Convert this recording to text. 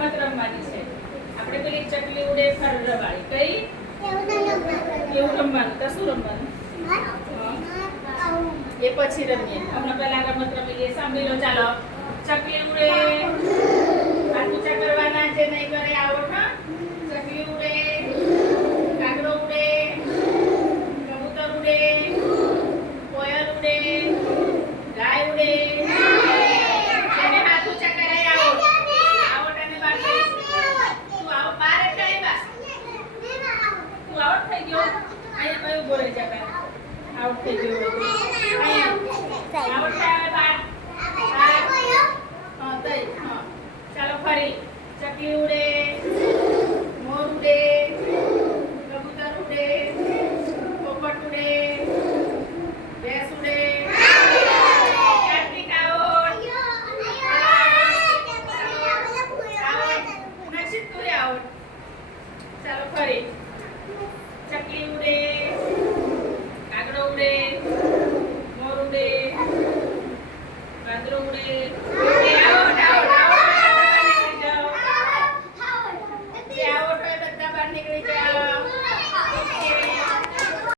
રમત રમવાની છે. આપણે પેલી ચકલી ઉડે ફરવાળી કઈ એવું રમવાનું. તો શું રમવાનું? એ પછી રમીએ. હમણાં પહેલા રમત રમી લઈએ. સાંભળી લો. ચાલો. ચકલી ઉડે હાથ ઊંચા કરવાના. જે નહીં કરે આવડ. હા, ચકલી ઉડે, કાગડો ઉડે, કબૂતર ઉડે, કોયલ ઉડે, ગાય ઉડે. જેને હાથ ઊંચા કરાય આવડ. આવડ અને બાર તું આવ બાર એટલે આવ્યા. તું આઉટ થઈ ગયો. અહીંયા કયું બોલે છે? આઉટ થઈ ગયો. અહીંયા આઉટ થાય બાર. હા તઈ. હા ચાલો ફરી. ચકલી ઉડે, મોર ઉડે, કબૂતર ઉડે, પોપટ ઉડે, ભેંસ ઉડે. કાર્તિક આવડ. નક્ષિત તું આવડ. ચાલો ફરી. ચકલી ઉડે, કાગડો ઉડે, મોર ઉડે, વાંદરો ઉડે,